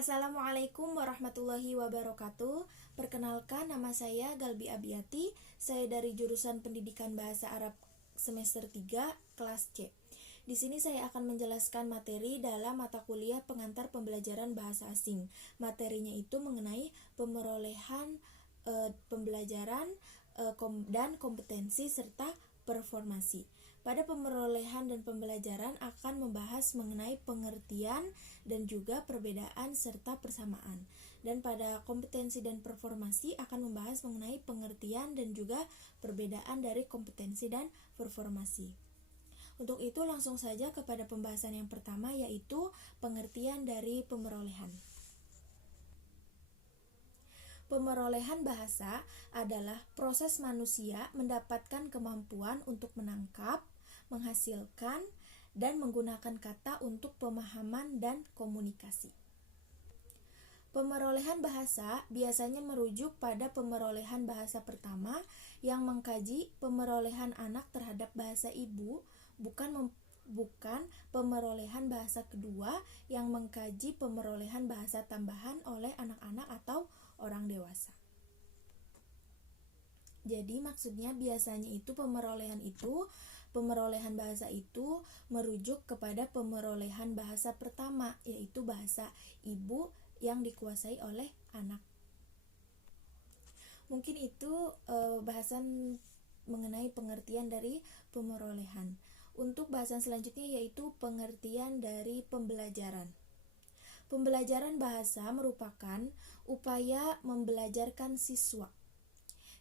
Assalamualaikum warahmatullahi wabarakatuh. Perkenalkan, nama saya Galbi Abiati. Saya dari jurusan Pendidikan Bahasa Arab semester 3 kelas C. Di sini saya akan menjelaskan materi dalam mata kuliah pengantar pembelajaran bahasa asing. Materinya itu mengenai pemerolehan pembelajaran dan kompetensi serta performasi. Pada pemerolehan dan pembelajaran akan membahas mengenai pengertian dan juga perbedaan serta persamaan. Dan pada kompetensi dan performasi akan membahas mengenai pengertian dan juga perbedaan dari kompetensi dan performasi. Untuk itu langsung saja kepada pembahasan yang pertama, yaitu pengertian dari pemerolehan. Pemerolehan bahasa adalah proses manusia mendapatkan kemampuan untuk menangkap, menghasilkan, dan menggunakan kata untuk pemahaman dan komunikasi. Pemerolehan bahasa biasanya merujuk pada pemerolehan bahasa pertama yang mengkaji pemerolehan anak terhadap bahasa ibu, bukan pemerolehan bahasa kedua yang mengkaji pemerolehan bahasa tambahan oleh anak-anak atau orang dewasa. Jadi maksudnya biasanya itu pemerolehan bahasa itu merujuk kepada pemerolehan bahasa pertama, yaitu bahasa ibu yang dikuasai oleh anak. Mungkin itu bahasan mengenai pengertian dari pemerolehan. Untuk bahasan selanjutnya yaitu pengertian dari pembelajaran. Pembelajaran bahasa merupakan upaya membelajarkan siswa.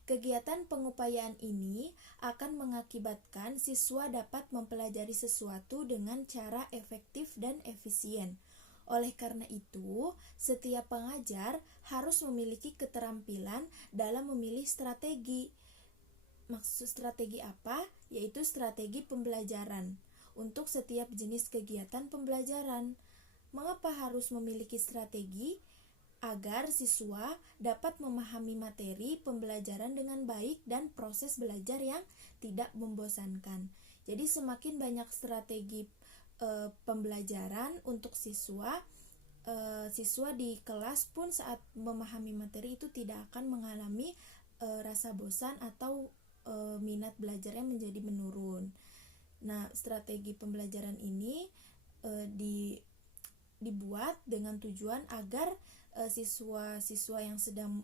Kegiatan pengupayaan ini akan mengakibatkan siswa dapat mempelajari sesuatu dengan cara efektif dan efisien. Oleh karena itu, setiap pengajar harus memiliki keterampilan dalam memilih strategi. Maksud strategi apa? Yaitu strategi pembelajaran untuk setiap jenis kegiatan pembelajaran. Mengapa harus memiliki strategi? Agar siswa dapat memahami materi pembelajaran dengan baik dan proses belajar yang tidak membosankan. Jadi semakin banyak strategi pembelajaran untuk siswa di kelas pun saat memahami materi itu tidak akan mengalami rasa bosan atau minat belajarnya menjadi menurun. Nah, strategi pembelajaran ini dibuat dengan tujuan agar siswa-siswa yang sedang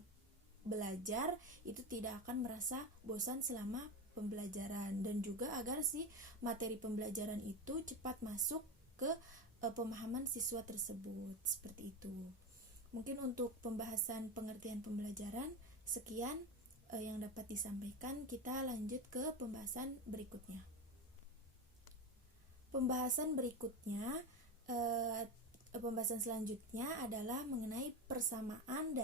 belajar itu tidak akan merasa bosan selama pembelajaran, dan juga agar si materi pembelajaran itu cepat masuk ke pemahaman siswa tersebut. Seperti itu. Mungkin untuk pembahasan pengertian pembelajaran sekian yang dapat disampaikan. Kita lanjut ke pembahasan berikutnya. Pembahasan selanjutnya adalah mengenai persamaan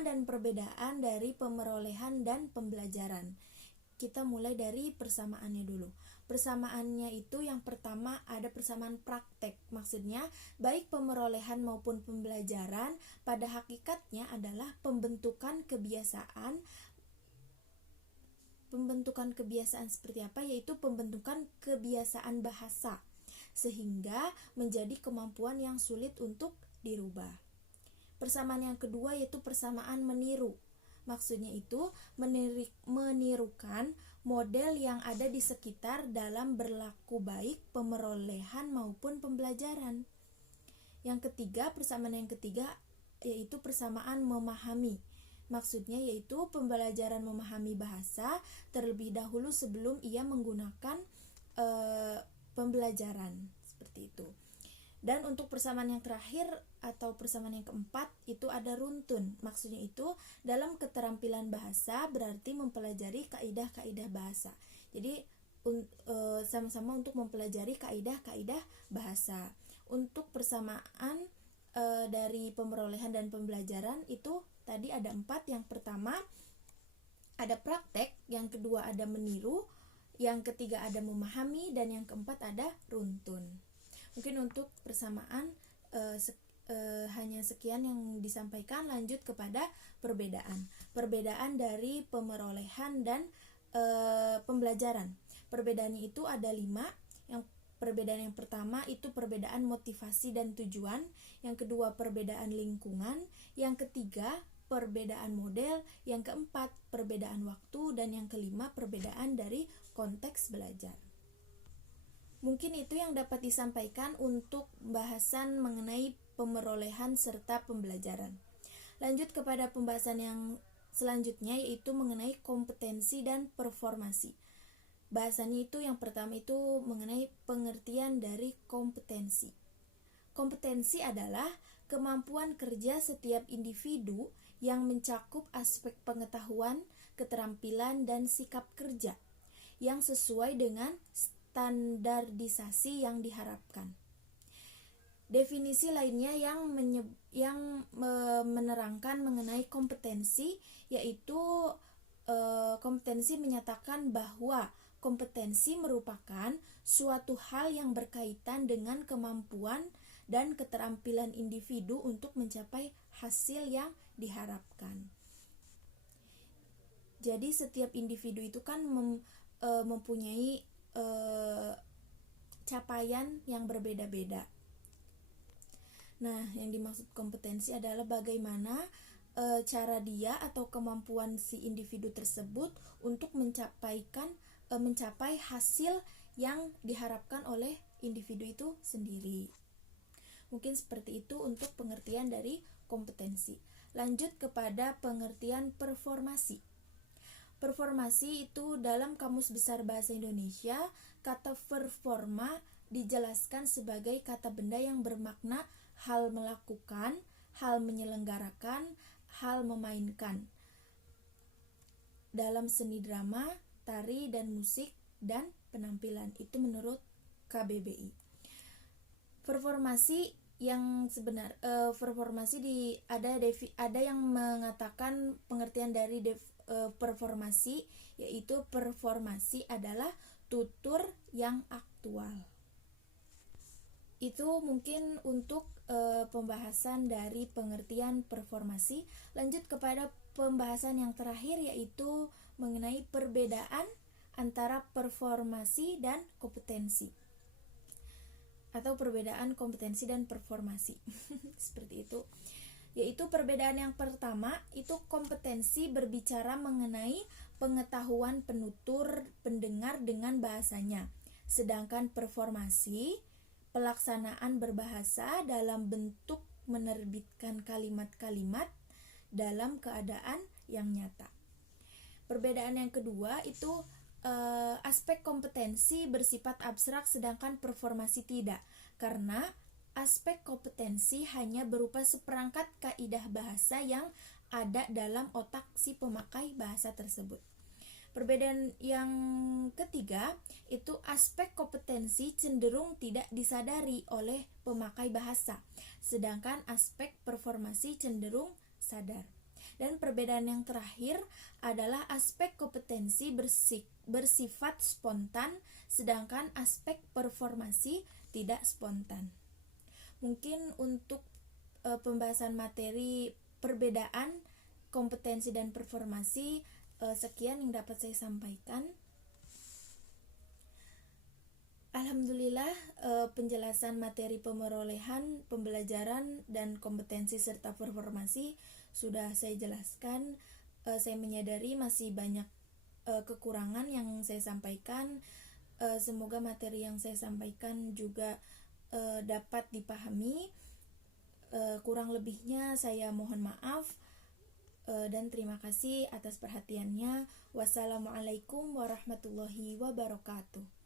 dan perbedaan dari pemerolehan dan pembelajaran. Kita mulai dari persamaannya dulu. Persamaannya itu yang pertama ada persamaan praktek. Maksudnya baik pemerolehan maupun pembelajaran pada hakikatnya adalah pembentukan kebiasaan seperti apa? Yaitu pembentukan kebiasaan bahasa, sehingga menjadi kemampuan yang sulit untuk dirubah. Persamaan yang kedua yaitu persamaan meniru. Maksudnya itu menirukan model yang ada di sekitar dalam berlaku baik pemerolehan maupun pembelajaran. Yang ketiga, persamaan yang ketiga yaitu persamaan memahami. Maksudnya yaitu pembelajaran memahami bahasa terlebih dahulu sebelum ia menggunakan pembelajaran, seperti itu. Dan untuk persamaan yang terakhir atau persamaan yang keempat itu ada runtun. Maksudnya itu dalam keterampilan bahasa berarti mempelajari kaidah-kaidah bahasa. Jadi sama-sama untuk mempelajari kaidah-kaidah bahasa. Untuk persamaan dari pemerolehan dan pembelajaran itu tadi ada 4. Yang pertama ada praktek, yang kedua ada meniru, yang ketiga ada memahami, dan yang keempat ada runtun. Mungkin untuk persamaan hanya sekian yang disampaikan. Lanjut kepada perbedaan. Perbedaan dari pemerolehan dan pembelajaran. Perbedaannya itu ada 5. Yang Perbedaan yang pertama itu perbedaan motivasi dan tujuan, yang kedua perbedaan lingkungan, yang ketiga perbedaan model, yang keempat perbedaan waktu, dan yang kelima perbedaan dari konteks belajar. Mungkin itu yang dapat disampaikan untuk bahasan mengenai pemerolehan serta pembelajaran. Lanjut kepada pembahasan yang selanjutnya, yaitu mengenai kompetensi dan performasi. Bahasannya itu yang pertama itu mengenai pengertian dari kompetensi. Kompetensi adalah kemampuan kerja setiap individu yang mencakup aspek pengetahuan, keterampilan, dan sikap kerja yang sesuai dengan standarisasi yang diharapkan. Definisi lainnya yang menerangkan mengenai kompetensi, yaitu kompetensi menyatakan bahwa kompetensi merupakan suatu hal yang berkaitan dengan kemampuan dan keterampilan individu untuk mencapai hasil yang diharapkan. Jadi setiap individu itu kan mempunyai capaian yang berbeda-beda. Nah, yang dimaksud kompetensi adalah bagaimana cara dia atau kemampuan si individu tersebut untuk mencapai hasil yang diharapkan oleh individu itu sendiri. Mungkin seperti itu untuk pengertian dari kompetensi. Lanjut kepada pengertian performasi. Performasi itu dalam Kamus Besar Bahasa Indonesia, kata performa dijelaskan sebagai kata benda yang bermakna hal melakukan, hal menyelenggarakan, hal memainkan dalam seni drama, tari, dan musik, dan penampilan. Itu menurut KBBI. Performasi yang performasi ada yang mengatakan pengertian dari performasi, yaitu performasi adalah tutur yang aktual. Itu mungkin untuk pembahasan dari pengertian performasi. Lanjut kepada pembahasan yang terakhir, yaitu mengenai perbedaan antara performasi dan kompetensi, atau perbedaan kompetensi dan performasi. Seperti itu. Yaitu perbedaan yang pertama itu kompetensi berbicara mengenai pengetahuan penutur pendengar dengan bahasanya, sedangkan performasi pelaksanaan berbahasa dalam bentuk menerbitkan kalimat-kalimat dalam keadaan yang nyata. Perbedaan yang kedua itu aspek kompetensi bersifat abstrak, sedangkan performasi tidak, karena aspek kompetensi hanya berupa seperangkat kaidah bahasa yang ada dalam otak si pemakai bahasa tersebut. Perbedaan yang ketiga itu aspek kompetensi cenderung tidak disadari oleh pemakai bahasa, sedangkan aspek performasi cenderung sadar. Dan perbedaan yang terakhir adalah aspek kompetensi bersifat spontan, sedangkan aspek performasi tidak spontan. Mungkin untuk pembahasan materi perbedaan kompetensi dan performasi, sekian yang dapat saya sampaikan. Alhamdulillah, penjelasan materi pemerolehan, pembelajaran, dan kompetensi serta performasi sudah saya jelaskan. Saya menyadari masih banyak kekurangan yang saya sampaikan. Semoga materi yang saya sampaikan juga dapat dipahami. Kurang lebihnya saya mohon maaf, dan terima kasih atas perhatiannya. Wassalamualaikum warahmatullahi wabarakatuh.